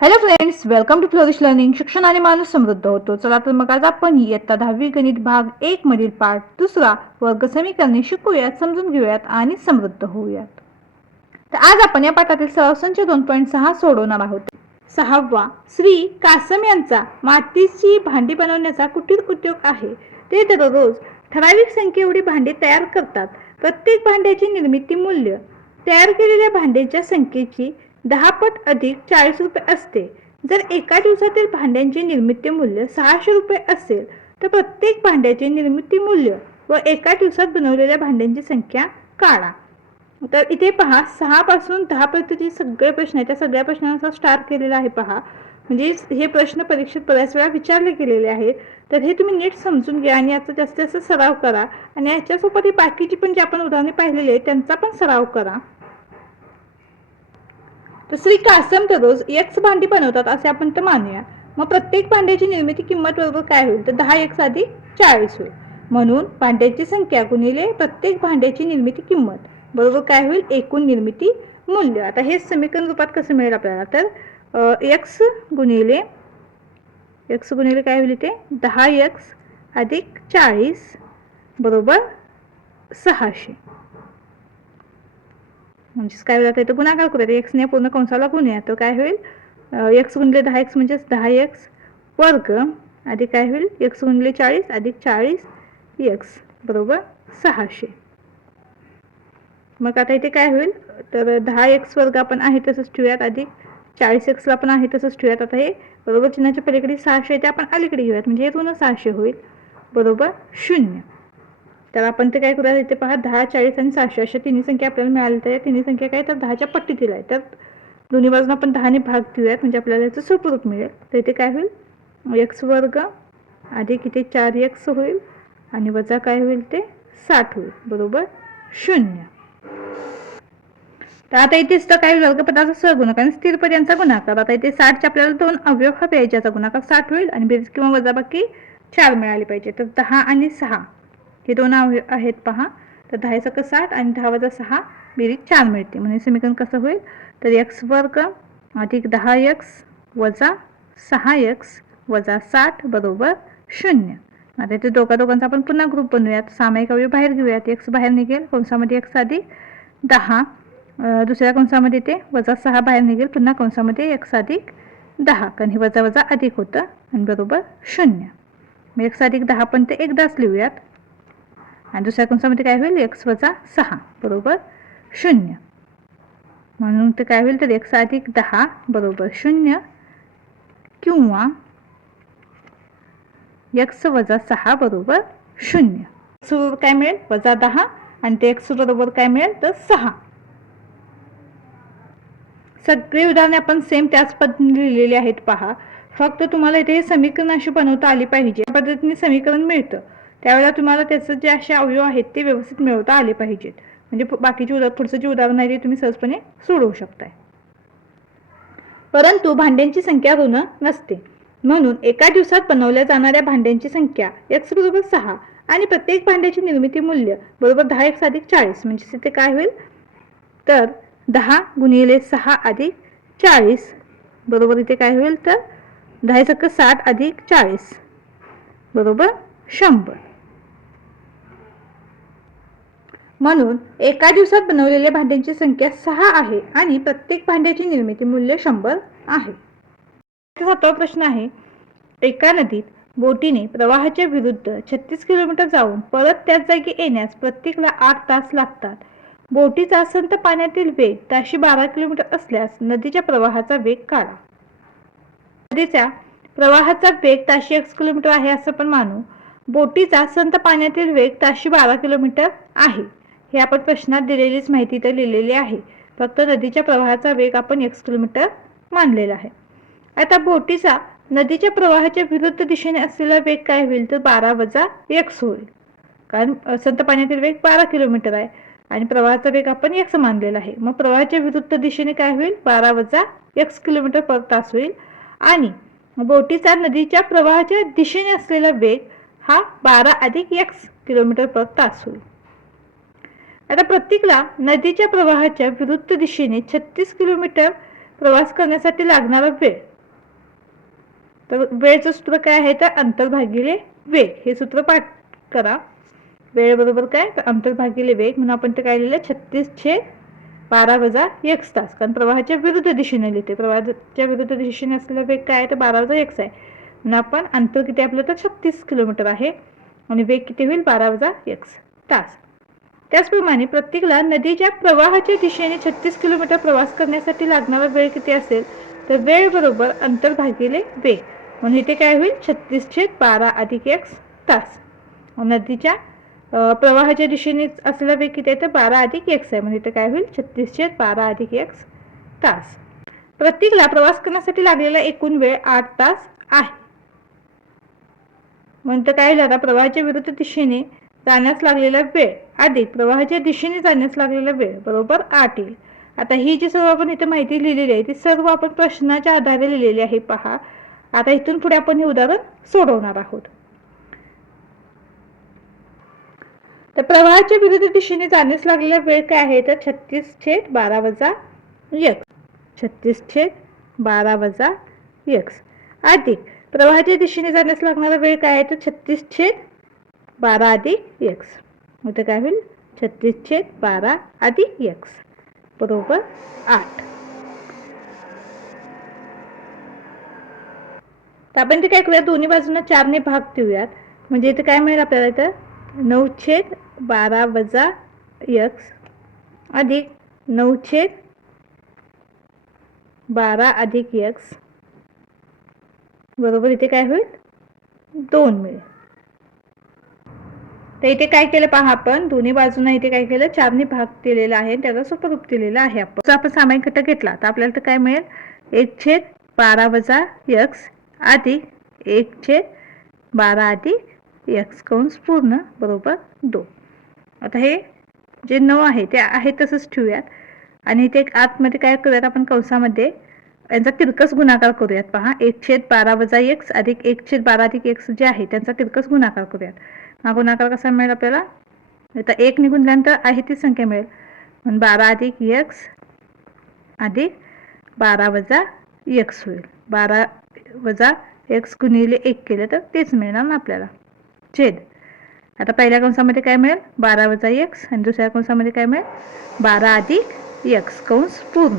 Hello friends, welcome to Flourish Learning. शिक्षण आणि माणूस समृद्ध होतो. चला तर मग आज आपण इयत्ता 10वी गणित भाग 1 मधील पाठ दुसरा वर्ग समीकरणे शिकूयात, समजून घेऊयात आणि समृद्ध होऊयात. तर आज आपण या पाठातील संच 2.6 सोडवणार आहोत. 6वा, श्री कासम यांचा मातीची भांडी बनवण्याचा कुटीर उद्योग आहे. ते दररोज ठराविक संख्येएवढी भांडी तयार करतात. प्रत्येक भांड्याची निर्मिती मूल्य तयार केलेल्या भांड्यांच्या संख्येची 10 पट अधिक 40 रुपये असते. जर एका दिवसातील भांड्यांचे निर्मिती मूल्य 600 रुपये असेल तर प्रत्येक भांड्याचे निर्मिती मूल्य व एका दिवसात बनवलेल्या भांड्यांची संख्या काढा. तर इथे पहा, 6 पासून 10 पर्यंतचे सगळे प्रश्न आहेत. त्या सगळ्या प्रश्नांचा स्टार केलेला आहे. पहा, म्हणजे हे प्रश्न परीक्षेत बऱ्याच वेळा विचारले गेलेले आहेत. तर हे तुम्ही नीट समजून घ्या आणि याचा जास्तीत जास्त सराव करा आणि याच्यासोबत बाकीची पण जे आपण उदाहरणे पाहिलेली आहेत त्यांचा पण सराव करा. तर श्री कासम दररोज एक्स भांडी बनवतात असे आपण तर मानूया. मग प्रत्येक भांड्याची निर्मिती किंमत बरोबर काय होईल? तर 10x अधिक 40 होईल. म्हणून भांड्याची संख्या गुणिले प्रत्येक भांड्याची निर्मिती किंमत बरोबर काय होईल? एकूण निर्मिती मूल्य. आता हे समीकरण रूपात कसं मिळेल आपल्याला? तर x गुणिले काय होईल? ते 10x अधिक 40 बरोबर 600. म्हणजे काय होईल? आता गुणाकार करूया. x ने पूर्ण कंसाला गुणूया. तर काय होईल? x गुणिले 10x म्हणजे 10x वर्ग अधिक काय होईल? x गुणिले 40 अधिक 40x बरोबर 600. मग आता इथे काय होईल? तर 10x वर्ग आपण आहे तसंच ठेवूयात, अधिक 40x ला पण आहे तसंच ठेवूयात. आता हे बरोबर चिन्हाच्या पलीकडे 600 ते आपण अलीकडे घेऊयात, म्हणजे हे ऋण 600 होईल बरोबर 0. तर आपण ते काय करूया? इथे पहा, 10, 40 आणि 600 अशा तिन्ही संख्या आपल्याला मिळाल्या. तर या तिन्ही संख्या काय? तर 10च्या पट्टीतील आहे. तर दोन्ही बाजून आपण 10ने भाग देऊयात, म्हणजे आपल्याला याचं स्वरूप मिळेल. तर इथे काय होईल? x वर्ग अधिक इथे 4x होईल आणि वजा काय होईल? ते 60 होईल बरोबर 0. तर आता इथेच तर काय वर्गपदाचा सहगुणक आणि स्थिर पद यांचा गुणाकार. आता इथे 60चे आपल्याला दोन अवयव हवे आहेत, ज्याचा गुणाकार 60 होईल आणि बेरीज किंवा वजाबाकी 4 मिळाली पाहिजे. तर 10 आणि 6 हे दोन अवयव आहेत. पहा, तर 10 × 60 आणि 10 वजा 6 बेरीज 4 मिळते. म्हणजे समीकरण कसं होईल? तर x वर्ग अधिक 10x वजा 6x वजा 60 बरोबर 0. आता इथे दोघांचा आपण पुन्हा ग्रुप बनवूयात. सामायिक अवयव बाहेर घेऊयात. x बाहेर निघेल, कंसामध्ये x अधिक 10, दुसऱ्या कंसामध्ये ते वजा 6 बाहेर निघेल, पुन्हा कंसामध्ये x अधिक 10, कारण हे वजा वजा अधिक होतं आणि बरोबर 0. मग x अधिक 10 पण ते एकदाच लिहूयात आणि दुसऱ्या कंसामध्ये काय होईल? x वजा 6 बरोबर 0. म्हणून ते काय होईल? तर x अधिक 10 बरोबर 0 किंवा x वजा 6 बरोबर 0. x काय मिळेल? वजा 10 आणि ते x बरोबर काय मिळेल? तर 6. सगळे उदाहरणे आपण सेम त्याच पद्धतीने लिहिलेली आहेत. पहा, फक्त तुम्हाला इथे समीकरण अशी बनवता आली पाहिजे. या पद्धतीने समीकरण मिळतं, त्यावेळेला तुम्हाला त्याचं जे असे अवयव आहेत ते व्यवस्थित मिळवता आले पाहिजेत. म्हणजे बाकीचे पुढचं जे उदाहरण आहे ते तुम्ही सहजपणे सोडवू शकताय. परंतु भांड्यांची संख्या ऋण नसते. म्हणून एका दिवसात बनवल्या जाणाऱ्या भांड्यांची संख्या x बरोबर 6 आणि प्रत्येक भांड्याची निर्मिती मूल्य बरोबर 10x अधिक 40. म्हणजे तिथे काय होईल? तर 10 गुणिले 6 अधिक 40 बरोबर इथे काय होईल? तर 10 × 60 अधिक 40 बरोबर 100. म्हणून एका दिवसात बनवलेल्या भांड्यांची संख्या 6 आहे आणि प्रत्येक भांड्याची निर्मिती मूल्य 100 आहे. 7वा प्रश्न आहे, एका नदीत बोटीने प्रवाहाच्या विरुद्ध 36 किलोमीटर जाऊन परत त्याच जागी येण्यास प्रत्येकाला 8 तास लागतात. बोटीचा संत पाण्यातील वेग ताशी 12 किलोमीटर असल्यास नदीच्या प्रवाहाचा वेग काढा. नदीच्या प्रवाहाचा वेग ताशी x किलोमीटर आहे असं पण मानू. बोटीचा संत पाण्यातील वेग ताशी 12 किलोमीटर आहे. हे आपण प्रश्नात दिलेलीच माहिती तर लिहिलेली आहे. फक्त नदीच्या प्रवाहाचा वेग आपण x किलोमीटर मानलेला आहे. आता बोटीचा नदीच्या प्रवाहाच्या विरुद्ध दिशेने असलेला वेग काय होईल? तर 12 वजा x होईल, कारण संत पाण्यातील वेग 12 किलोमीटर आहे आणि प्रवाहाचा वेग आपण x मानलेला आहे. मग प्रवाहाच्या विरुद्ध दिशेने काय होईल? 12 वजा x किलोमीटर पर तास होईल आणि बोटीचा नदीच्या प्रवाहाच्या दिशेने असलेला वेग हा 12 अधिक x किलोमीटर पर तास होईल. आता प्रत्येकाला नदीच्या प्रवाहाच्या विरुद्ध दिशेने 36 किलोमीटर प्रवास करण्यासाठी लागणारा वेळ, तर वेळचं सूत्र काय आहे तर अंतर भागिले वेग, हे सूत्र पाठ करा. वेळ बरोबर काय तर अंतर भागिले वेग, म्हणून आपण ते काय लिहिलं 36/12 वजा x तास, कारण प्रवाहाच्या विरुद्ध दिशेने लिहिते. प्रवाहाच्या विरुद्ध दिशेने असलेला वेग काय आहे तर 12 वजा x आहे, म्हणून आपण अंतर किती आपलं तर 36 किलोमीटर आहे आणि वेग किती होईल 12 वजा x तास. त्याचप्रमाणे प्रत्येकाला नदीच्या प्रवाहाच्या दिशेने 36 किलोमीटर प्रवास करण्यासाठी लागणारा वेळ किती असेल तर वेळ बरोबर अंतर भागिले वेग, म्हणून इथे काय होईल 36/12 अधिक x तास. नदीच्या प्रवाहाच्या दिशेने असलेला वेग किती आहे तर 12 अधिक x आहे, म्हणजे इथे काय होईल 36/12 अधिक x तास. प्रत्येकाला प्रवास करण्यासाठी लागलेला एकूण वेळ 8 तास आहे. म्हणतं काय होईल आता प्रवाहाच्या विरुद्ध दिशेने जाण्यास लागलेला वेळ अधिक प्रवाहाच्या दिशेने जाण्यास लागलेला वेळ बरोबर 8 येईल. आता ही जी सर्व आपण इथे माहिती लिहिलेली आहे ती सर्व आपण प्रश्नाच्या आधारे लिहिलेली आहे. पहा, आता इथून पुढे आपण हे उदाहरण सोडवणार आहोत. तर प्रवाहाच्या विरुद्ध दिशेने जाण्यास लागलेला वेळ काय आहे तर 36/12 वजा x, 36/12 वजा x अधिक प्रवाहाच्या दिशेने जाण्यास लागणारा वेळ काय आहे तर 36/12 अधिक x, मग काय होईल 36/12 अधिक x बरोबर 8. तर आपण ते काय करूया, दोन्ही बाजूंना 4 ने भाग देऊयात, म्हणजे इथे काय मिळेल आपल्याला इथं 9/12 वजा x अधिक 9/12 अधिक x बरोबर इथे काय होईल 2 मिळेल. तर इथे काय केलं पहा, आपण दोन्ही बाजूंना इथे काय केलं 4 ने भाग दिलेला आहे, त्याचा सोपं रूप दिलेलं आहे. आपण सामायिक घटक घेतला तर आपल्याला काय मिळेल 1/12 वजा x अधिक 1/12 अधिक x कंस पूर्ण बरोबर 2. आता हे जे 9 आहे ते आहे तसंच ठेवूयात आणि ते आतमध्ये काय करूयात आपण कंसामध्ये यांचा तिरकस गुणाकार करूयात. पहा 1/12 वजा x अधिक 1/12 अधिक x जे आहे त्यांचा तिरकस गुणाकार करूयात. हा गुणाकार कसा मिळेल आपल्याला, आता 1 निघून गेल्यानंतर आहे ती संख्या मिळेल, म्हणून 12 अधिक x अधिक 12 वजा x होईल. 12 वजा x गुणिले 1 केलं तर तेच मिळणार ना आपल्याला छेद. आता पहिल्या कंसामध्ये काय मिळेल 12 वजा x आणि दुसऱ्या कंसामध्ये काय मिळेल 12 अधिक x कंस पूर्ण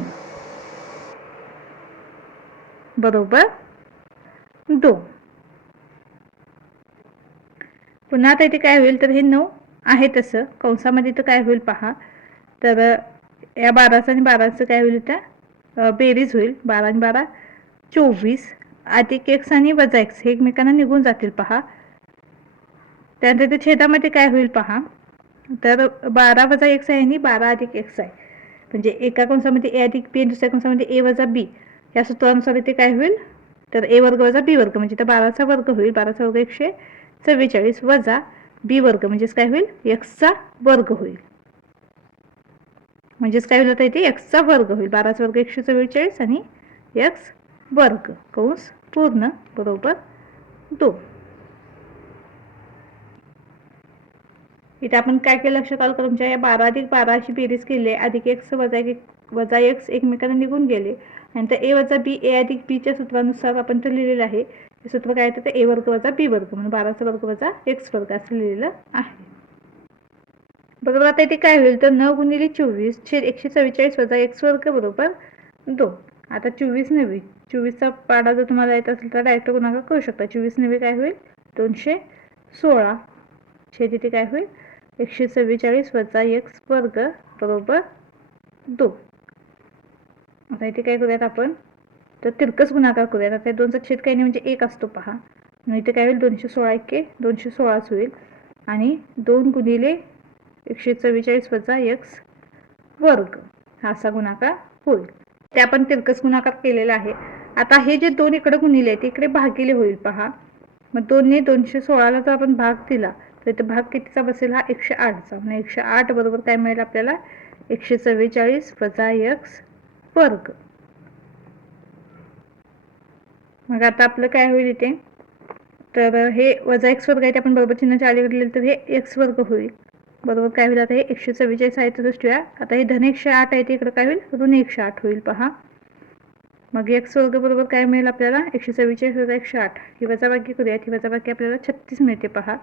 बरोबर 2. पुन्हा आता इथे काय होईल तर हे 9 आहे तसं कंसामध्ये तर काय होईल पहा, तर या 12चं आणि 12चं काय होईल इथं बेरीज होईल. 12 आणि 12 24 अधिक x आणि वजा x हे एकमेकांना निघून जातील. पहा त्यानंतर इथे छेदामध्ये काय होईल पहा, तर 12 वजा x आहे आणि 12 अधिक x आहे, म्हणजे एका कंसामध्ये a अधिक b दुसऱ्या कंसामध्ये a वजा b, या सूत्रानुसार इथे काय होईल तर a वर्ग वजा b वर्ग, म्हणजे तर 12चा वर्ग होईल. 12चा वर्ग 144 वजा b वर्ग म्हणजेच काय होईल x चा वर्ग होईल, म्हणजेच काय होईल आता इथे x चा वर्ग होईल. 12चा वर्ग 144 आणि x वर्ग कंस पूर्ण बरोबर 2. इथे आपण काय केलं लक्षात आलं का तुमच्या, या 12 अधिक 12 ची बेरीज केली आहे, अधिक x वजा x एकमेकांना निघून गेले आणि तर a वजा b a अधिक b च्या सूत्रानुसार आपण ते लिहिलेलं आहे. हे सूत्र काय येतं तर a वर्ग वजा b वर्ग, म्हणून 12चा वर्ग वजा x वर्ग असं लिहिलेलं आहे बरोबर. आता इथे काय होईल तर 9 गुणिले 24 छेद 144 वजा x वर्ग बरोबर 2. आता 24 नव्हे 24चा पाडा जर तुम्हाला येत असेल तर डायरेक्ट गुणाकार करू शकता. 24 नव्हे काय होईल 216 छेद इथे काय होईल 144 वजा x वर्ग बरोबर 2. आता इथे काय करूयात आपण तर तिरकस गुणाकार करूयात. आता 2चा छेद काही नाही म्हणजे 1 असतो पहा, म्हणून इथे काय होईल 216 एके 216 होईल आणि 2 गुणिले 144 वजा x वर्ग हा असा गुणाकार होईल. ते आपण तिरकस गुणाकार केलेला आहे. आता हे जे 2 इकडे गुणिले आहे ते इकडे भागिले होईल. पहा मग 2 ने 216ला जर आपण भाग दिला तर इथे भाग कितीचा बसेल हा 108चा, म्हणजे 108 बरोबर काय मिळेल आपल्याला 144 वजा x वर्ग. मग आता आपलं काय होईल इथे तर हे वजा x वर्ग आहे ते आपण बरोबर चिन्हाच्या अलीकडे लिहिलं तर हे x वर्ग होईल बरोबर. काय होईल आता हे 144 आहे तसंच ठेवूया. आता हे धन 108 आहे ते इकडे काय होईल ऋण 108 होईल. पहा मग x वर्ग बरोबर काय मिळेल आपल्याला 144 वजा 108. ही वजाबाकी करूयात. ही वजाबाकी आपल्याला 36 मिळते पहा.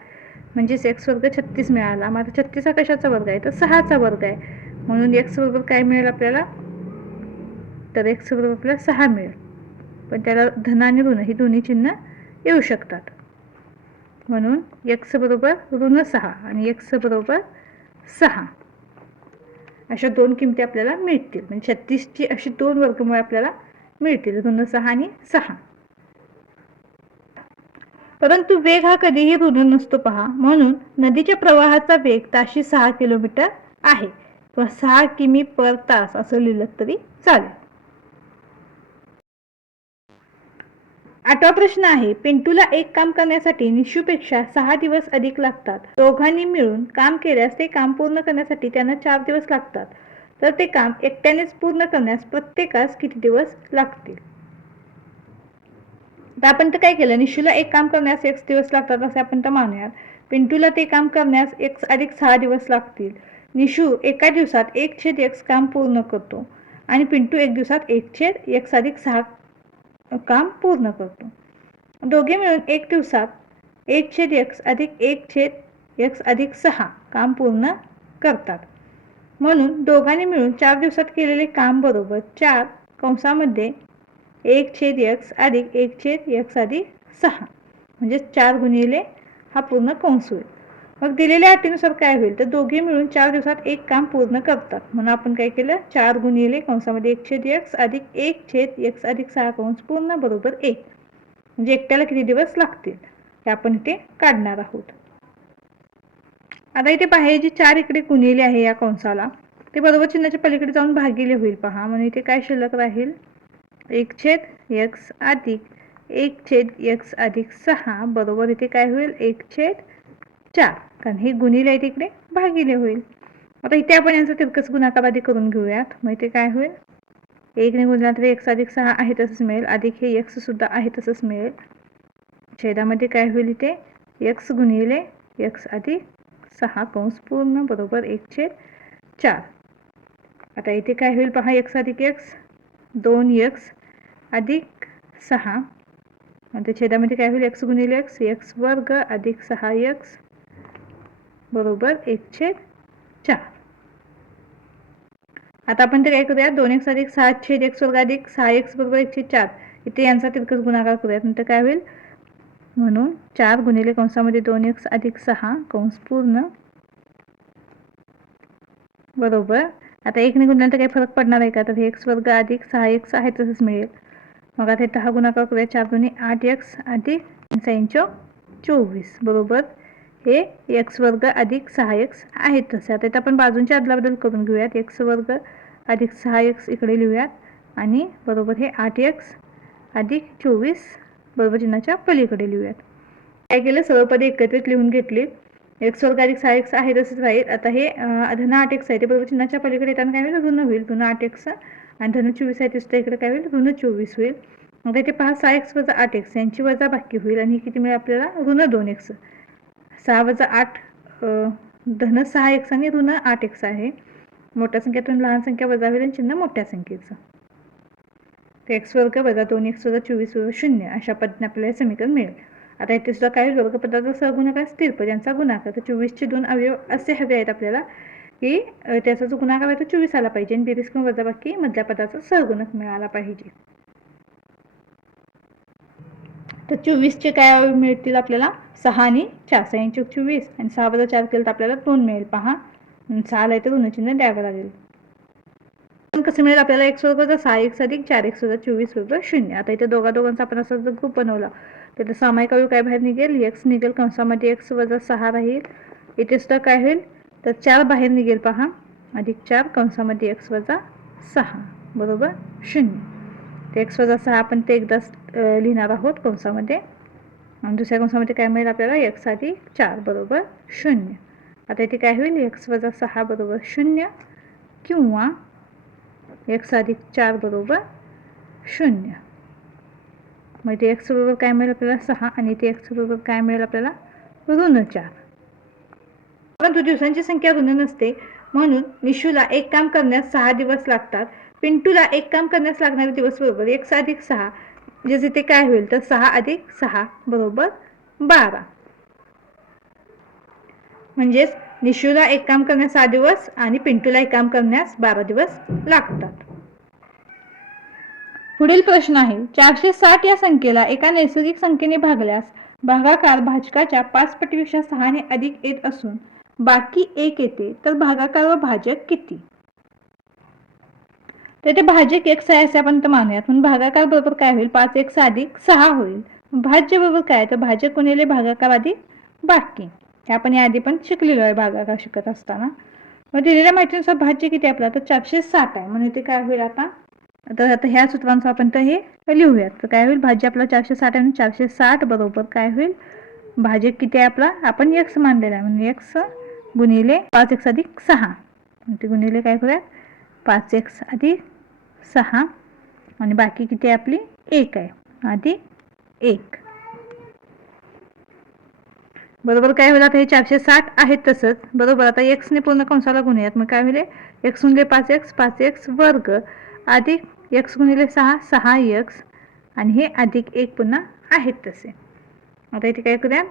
म्हणजेच x वर्ग 36 मिळाला. मग आता 36 हा कशाचा वर्ग आहे तर 6चा वर्ग आहे. म्हणून x बरोबर काय मिळेल आपल्याला तर x बरोबर आपल्याला 6 मिळेल. पण त्याला धन आणि ऋण ही दोन्ही चिन्ह येऊ शकतात. म्हणून x बरोबर ऋण 6 आणि x बरोबर 6 अशा दोन किमती आपल्याला मिळतील. म्हणजे 36ची अशी दोन वर्गमूळ आपल्याला मिळतील, ऋण 6 आणि 6. परंतु वेग हा कधीही ऋण नसतो पहा. म्हणून नदीच्या प्रवाहाचा वेग ताशी 6 किलोमीटर आहे किंवा 6 किमी पर तास असं लिहिलं तरी चालेल. 8वा प्रश्न आहे, पिंटूला एक काम करण्यासाठी निशूपेक्षा 6 दिवस अधिक लागतात. दोघांनी मिळून काम केल्यास ते काम पूर्ण करण्यासाठी त्यांना 4 दिवस लागतात. तर ते काम एकट्यानेच पूर्ण करण्यास प्रत्येकास किती दिवस लागतील. तर आपण तर काय केलं, निशूला एक काम करण्यास x दिवस लागतात असे आपण तर मानूयात. पिंटूला ते काम करण्यास x अधिक 6 दिवस लागतील. निशू एका दिवसात 1/x काम पूर्ण करतो आणि पिंटू एक दिवसात 1/x अधिक 6 काम पूर्ण करतो. दोघे मिळून एक दिवसात 1/x अधिक 1/x अधिक 6 काम पूर्ण करतात. म्हणून दोघांनी मिळून 4 दिवसात केलेले काम बरोबर 4 कंसामध्ये 1/x अधिक 1/x अधिक 6 म्हणजे 4 गुणिले हा पूर्ण कंस होईल. मग दिलेल्या अटीनुसार काय होईल तर दोघे मिळून 4 दिवसात एक काम पूर्ण करतात. म्हणून आपण काय केलं 4 गुणिले कंसामध्ये 1/x अधिक 1/x अधिक 6 कंस पूर्ण बरोबर 1 म्हणजे एकट्याला किती दिवस लागतील हे आपण इथे काढणार आहोत. आता इथे पहा जी 4 इकडे गुणिले आहे या कंसाला ते बरोबर चिन्हाच्या पलीकडे जाऊन भागिले होईल पहा. म्हणून इथे काय शिल्लक राहील 1/x अधिक 1/x अधिक 6 बरोबर इथे काय होईल 1/4 कारण हे गुणिले आहे तिकडे भागिले होईल. आता इथे आपण यांचा तिरकस गुणाकार आधी करून घेऊयात. मग इथे काय होईल 1 ने गुणला तर x अधिक 6 आहे तसंच मिळेल अधिक हे x सुद्धा आहे तसंच मिळेल. छेदामध्ये काय होईल इथे x गुणिले x अधिक 6 कंस पूर्ण बरोबर 1/4. आता इथे काय होईल पहा x अधिक x 2x अधिक 6 आणि छेदामध्ये काय होईल x गुणिले x वर्ग अधिक 6x बरोबर 1/4. आता आपण ते काय करूया 2x अधिक 6/x वर्ग अधिक 6x बरोबर 1/4 इथे यांचा तिरकस गुणाकार करूयात. नंतर काय होईल म्हणून 4 गुणिले कंसामध्ये 2x अधिक 6 कंस पूर्ण बरोबर आता 1 ने गुणल्यानंतर काही फरक पडणार आहे का तर हे x वर्ग अधिक 6x आहे तसंच मिळेल. मग आता इथे हा गुणाकार करूया 4 दुनी 8x अधिक 24 बरोबर हे x वर्ग अधिक 6x आहे तसे. आता इथे आपण बाजूंची अदलाबदल करून घेऊयात x वर्ग अधिक 6x इकडे लिहूयात आणि बरोबर हे 8x अधिक 24 बरोबर चिन्हाच्या पलीकडे लिहूयात. काय केलं सर्व पदे एकत्रित लिहून घेतली. x वर्ग अधिक 6x आहे तसंच राहील. आता हे धन 8x आहे ते बरोबर चिन्हाच्या पलीकडे येताना काय होईल ऋण होईल ऋण 8x आणि धन 24 आहे ते सुद्धा इकडे काय होईल ऋण 24 होईल. मग इथे पहा 6x वजा 8x यांची वजा बाकी होईल आणि किती मिळेल आपल्याला ऋण 2x 6 वजा 8 धन 6x आणि ऋण 8x आहे. मोठ्या संख्येतून लहान संख्या वजा होईल आणि चिन्ह मोठ्या संख्येचं x वर्ग वजा 2x वजा 24 वजा 0 अशा पद्धतीने आपल्याला हे समीकरण मिळेल. आता इथे सुद्धा काय वर्गपदाचा सहगुणाकार स्थिर पद यांचा गुणाकार तर 24चे 2 अवयव असे हवे आहेत आपल्याला की त्याचा जो गुणाकार आहे तो 24 आला पाहिजे आणि बेरीज किंवा वजाबाकी मधल्या पदाचा सहगुणक मिळाला पाहिजे. तर 24चे काय अवयव मिळतील आपल्याला 6 आणि 4 6 × 24 आणि 6 वजा 4 केलं तर आपल्याला 2 मिळेल पहा 6 आला तर ऋण चिन्ह द्यावं लागेल. कसं मिळेल आपल्याला x वर्ग वजा 6x अधिक 4x वजा 24 बरोबर 0. आता इथे दोघांचा आपण असा जर ग्रुप बनवला तर ते सामायिक अवयव काय बाहेर निघेल x निघेल कंसामध्ये x वजा 6 राहील. इथे सुद्धा काय होईल तर 4 बाहेर निघेल पहा अधिक 4 कंसामध्ये x वजा 6 बरोबर 0. ते x वजा 6 आपण ते एकदाच लिहिणार आहोत कंसामध्ये आणि दुसऱ्या कंसामध्ये काय मिळेल आपल्याला x अधिक 4 बरोबर 0. आता इथे काय होईल x वजा 6 बरोबर 0 किंवा x अधिक 4 बरोबर 0. मग इथे x बरोबर काय मिळेल आपल्याला 6 आणि इथे x बरोबर काय मिळेल आपल्याला ऋण 4. परंतु दिवसांची संख्या ऋण नसते म्हणून निशूला एक काम करण्यास 6 दिवस लागतात पिंटूला एक काम करण्यास लागणारे दिवस बरोबर x अधिक 6, म्हणजे इथे काय होईल तर 6 अधिक 6 बरोबर 12. म्हणजेच निशूला एक काम करण्यास 6 दिवस आणि पिंटूला एक काम करण्यास 12 दिवस लागतात. पुढील प्रश्न आहे, 460 या संख्येला एका नैसर्गिक संख्येने भागल्यास भागाकार भाजकाच्या 5 पटीपेक्षा 6 ने अधिक येत असून बाकी 1 येते, तर भागाकार व भाजक किती? तर ते भाजक x आहे असे आपण मानूयात. म्हणून भागाकार बरोबर काय होईल 5x अधिक 6 होईल. भाज्य बरोबर काय तर भाजक गुणिले भागाकार अधिक बाकी. हे आपण याआधी पण शिकलेलो आहे भागाकार शिकत असताना. मग दिलेल्या माहितीनुसार भाज्य किती आपला तर 460 आहे. म्हणून इथे काय होईल आता ह्या सूत्रानुसार आपण तर हे लिहूयात. तर काय होईल भाज्य आपला 460 आहे. 460 बरोबर काय होईल भाजक किती आहे आपला आपण x मानलेला आहे. म्हणजे x गुणिले 5x अधिक 6. ते गुणिले काय करूयात 5x अधिक 6 आणि बाकी किती आहे आपली 1 आहे अधिक 1 बरोबर काय होईल आता हे 460 आहेत तसंच बरोबर. आता x ने पूर्ण कंसाला गुणूयात. मग काय होईल x गुणिले 5x वर्ग अधिक x गुणिले 6x आणि हे अधिक 1 पुन्हा आहेत तसे. आता इथे काय करूयात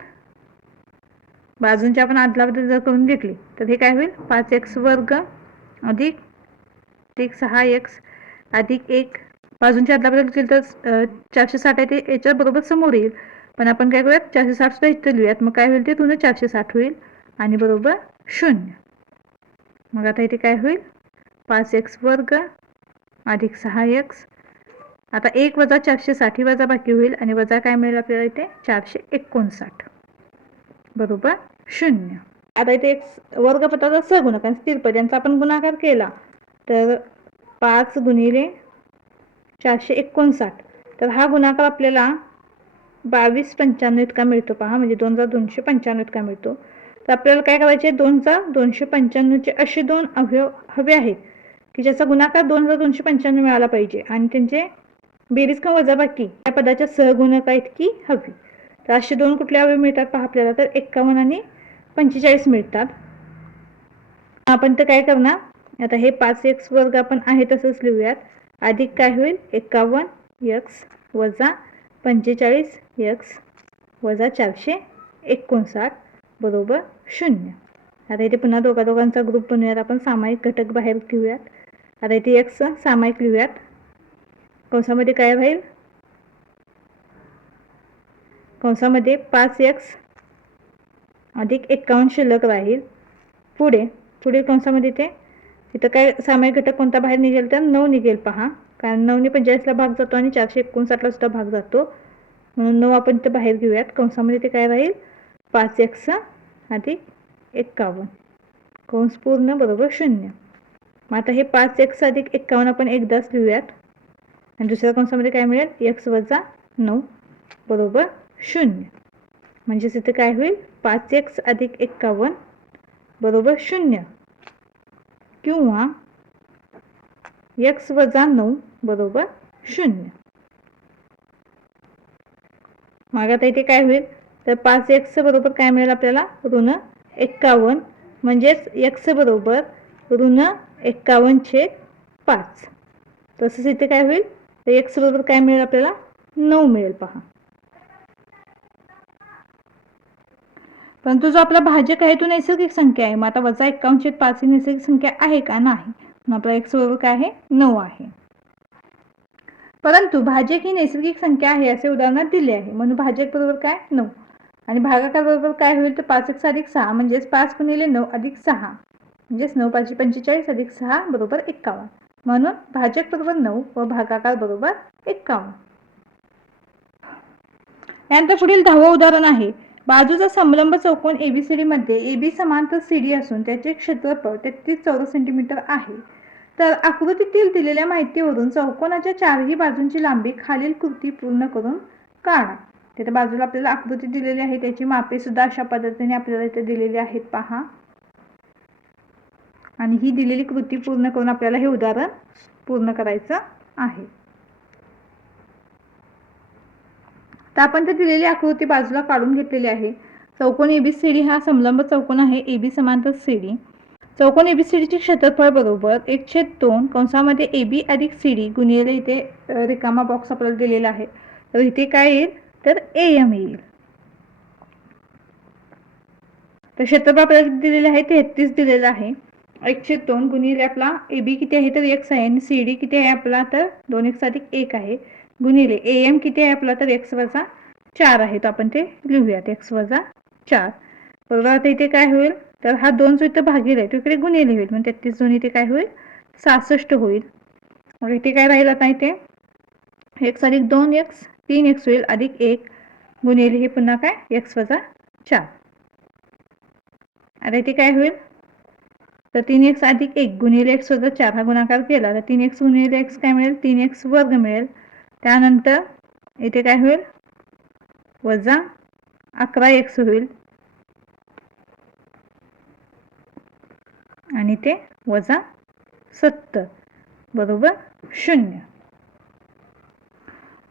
बाजूंची आपण आदलाबदल जर करून घेतली तर हे काय होईल 5x वर्ग अधिक 6x अधिक 1. बाजूंची आदलाबदल केली तर 460 आहे ते याच्या बरोबर समोर येईल. पण आपण काय करूयात 460 सुद्धा इथे लिहूयात. मग काय होईल ते पुन्हा 460 होईल आणि बरोबर 0. मग आता इथे काय होईल 5x वर्ग अधिक 6x. आता 1 वजा 460 वजा बाकी होईल आणि वजा काय मिळेल आपल्याला इथे 459 बरोबर 0. आता इथे x वर्गपटाचा सहगुणक आणि स्थिरपद यांचा आपण गुणाकार केला तर 5 गुणिले 459. तर हा गुणाकार आपल्याला 2295 इतका मिळतो पहा. म्हणजे 2295 इतका मिळतो. तर आपल्याला काय करायचे 2295चे असे दोन अवयव हवे आहेत की ज्याचा गुणाकार 2295 मिळाला पाहिजे आणि त्यांचे बेरीज किंवा वजाबाकी या पदाच्या सहगुणका इतकी हवी. तर असे दोन कुठले अवयव मिळतात पहा आपल्याला तर 51 आणि 45 मिळतात. आपण तर काय करणार आता हे 5x वर्ग आपण आहे तसंच लिहूयात अधिक काय होईल 51x वजा 45x वजा 459 बरोबर 0. आता इथे पुन्हा दोघांचा ग्रुप बनवूयात आपण. सामायिक घटक बाहेर ठेवूयात. आता इथे x सामायिक लिहूयात. कंसामध्ये काय राहील कंसामध्ये 5x अधिक 51 शिल्लक राहील. पुढे कंसामध्ये इथं काय सामायिक घटक कोणता बाहेर निघेल तर 9 निघेल पहा. कारण 9 ने 45ला भाग जातो आणि 459ला सुद्धा भाग जातो. म्हणून 9 आपण इथे बाहेर घेऊयात. कंसामध्ये ते काय राहील 5x अधिक 51 कंस पूर्ण बरोबर 0. मग आता हे 5x अधिक 51 आपण एकदाच लिहूयात आणि दुसऱ्या कंसामध्ये काय मिळेल x वजा 9 बरोबर 0. म्हणजेच इथे काय होईल 5x अधिक 51 बरोबर 0 किंवा x वजा 9 बरोबर 0. मग आता इथे काय होईल तर 5x बरोबर काय मिळेल आपल्याला ऋण 51 म्हणजेच x बरोबर ऋण 51/5. तसंच इथे काय होईल तर x बरोबर काय मिळेल आपल्याला 9 मिळेल पहा. परंतु जो आपला भाजक आहे तो नैसर्गिक संख्या आहे. मग आता वजा 51/5 ही नैसर्गिक संख्या आहे का नाही. मग आपला x बरोबर काय आहे 9 आहे. परंतु भाजक ही नैसर्गिक संख्या आहे असे उदाहरणात दिले आहे. म्हणून भाजक बरोबर काय 9 आणि भागाकार बरोबर काय होईल तर 5x अधिक 6 म्हणजेच 5 गुणिले 9 अधिक 6 म्हणजेच 9 5 45 अधिक 6 बरोबर 51. म्हणून भाजक बरोबर 9 व भागाकार बरोबर 51. यानंतर पुढील 10वं उदाहरण आहे. बाजूचा समलंब चौकोन ABCD मध्ये AB समांतर CD असून त्याचे क्षेत्रफळ 33 चौरस सेंटीमीटर आहे. तर आकृतीतील दिलेल्या माहितीवरून चौकोनाच्या चारही बाजूंची लांबी खालील कृती पूर्ण करून काढा. तिथे बाजूला आपल्याला आकृती दिलेली आहे त्याची मापे सुद्धा अशा पद्धतीने आपल्याला इथे दिलेली आहेत पहा. आणि ही दिलेली कृती पूर्ण करून आपल्याला हे उदाहरण पूर्ण करायचं आहे. तर आपण ते दिलेली आकृती बाजूला काढून घेतलेली आहे. चौकोन ABCD हा समलंब चौकोन आहे AB समांतर CD. चौकोन ABCDचे क्षेत्रफळ बरोबर 1/2 कंसामध्ये AB अधिक CD गुणिले इथे रिकामा बॉक्स आपल्याला दिलेला आहे. तर इथे काय येईल तर AM येईल. तर क्षेत्रफळ आपल्याला दिलेले आहे 33 दिलेलं आहे. 1/2 गुणिले आपला AB किती आहे तर x आहे आणि CD किती आहे आपला तर 2x अधिक 1 आहे गुणिले AM किती आहे आपला तर x वजा 4 आहे. तर आपण ते लिहूयात x वजा 4. बरोबर. आता इथे काय होईल तर हा 2 जो इथं भागिले आहे तो इकडे गुणिले होईल म्हणजे 33 2 इथे काय होईल 66 होईल. मग इथे काय राहील आता इथे x अधिक 2x 3x होईल अधिक 1 गुणिले हे पुन्हा काय x वजा 4. आता इथे काय होईल तर 3x अधिक 1 गुणिले x वजा 4 हा गुणाकार केला तर 3x गुणिले x काय मिळेल 3x वर्ग मिळेल. त्यानंतर इथे काय होईल वजा 11x होईल आणि ते वजा 70 बरोबर 0.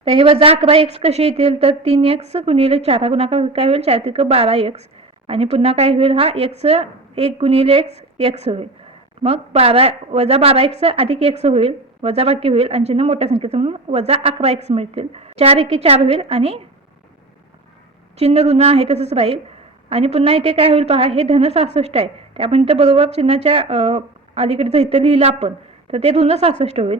तर हे वजा 11x कसे येतील तर 3x गुणिले 4 हा गुणाकार काय होईल 4 त्रिक 12x आणि पुन्हा काय होईल हा x 1 गुणिले x होईल. मग 12 वजा 12x अधिक x होईल वजा बाकी होईल आणि चिन्ह मोठ्या संख्येचं म्हणून वजा 11x मिळतील. 4 एके 4 होईल आणि चिन्ह ऋण आहे तसंच राहील आणि पुन्हा इथे काय होईल पहा हे धन 66 आहे ते आपण इथं बरोबर चिन्हाच्या अलीकडे इथं लिहिलं आपण तर ते ऋण 66 होईल.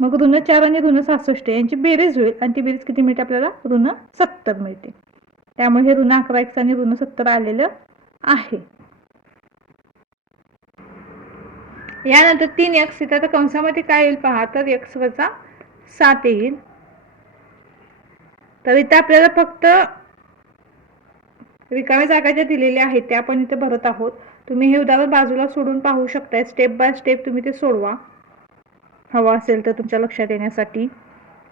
मग ऋण 4 आणि ऋण 66 यांची बेरीज होईल आणि ती बेरीज किती मिळते आपल्याला ऋण 70 मिळते. त्यामुळे हे ऋण 11x आणि ऋण 70 आलेलं आहे. यानंतर 3x इथं कंसामध्ये काय येईल पहा तर x वजा 7 येईल. तर इथं आपल्याला फक्त रिकाम्या जागा ज्या दिलेल्या आहेत त्या आपण इथे भरत आहोत. तुम्ही हे उदाहरण बाजूला सोडून पाहू शकता. स्टेप बाय स्टेप तुम्ही ते सोडवा हवा असेल तर तुमच्या लक्षात येण्यासाठी.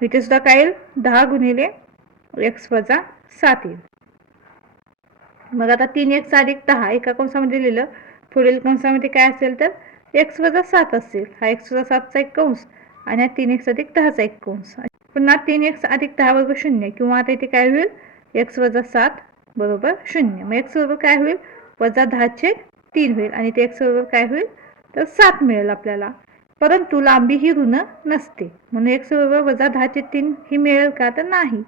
इथे सुद्धा काय येईल 10 गुणिले x वजा 7 येईल. मग आता 3x अधिक 10 एका कंसामध्ये लिहिलं पुढील कंसामध्ये काय असेल तर x वजा 7 असेल. हा x वजा 7 चा एक कंस आणि 3x अधिक 10 चा एक कंस. पुन्हा 3x अधिक 10 बरोबर 0 किंवा आता इथे काय होईल x वजा 7 बरोबर 0. मग x बरोबर काय होईल वजा 10/3 होईल आणि ते x बरोबर काय होईल तर 7 मिळेल आपल्याला. परंतु लांबी ही ऋण नसते म्हणून x बरोबर वजा 10/3 ही मिळेल का तर नाही.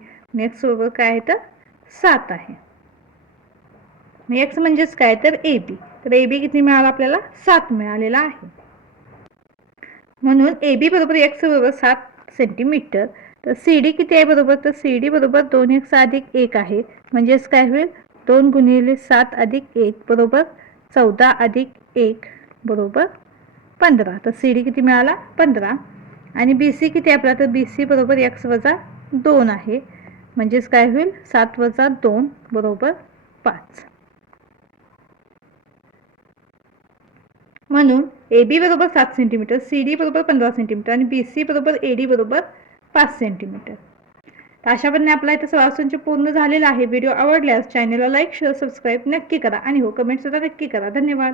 x बरोबर काय आहे तर 7 आहे. x म्हणजेच काय तर AB. तर AB किती मिळाला आपल्याला 7 मिळालेला आहे. म्हणून AB बरोबर x बरोबर 7 सेंटीमीटर. तर CD किती आहे बरोबर तर CD बरोबर 2x अधिक 1 आहे म्हणजेच काय होईल 2 गुणिले 7 अधिक 1 बरोबर 14 अधिक 1 बरोबर 15. तर CD किती मिळाला 15 आणि BC किती आपला तर BC बरोबर x वजा 2 आहे म्हणजेच काय होईल 7 वजा 2 बरोबर 5. म्हणून AB बरोबर 7 सेंटीमीटर CD बरोबर 15 सेंटीमीटर आणि BC बरोबर AD बरोबर 5 सेंटीमीटर. तर अशा पद्धतीने आपला इथं सराव संच पूर्ण झालेला आहे. व्हिडिओ आवडल्यास चॅनलला लाईक शेअर सबस्क्राईब नक्की करा आणि हो कमेंट सुद्धा नक्की करा. धन्यवाद.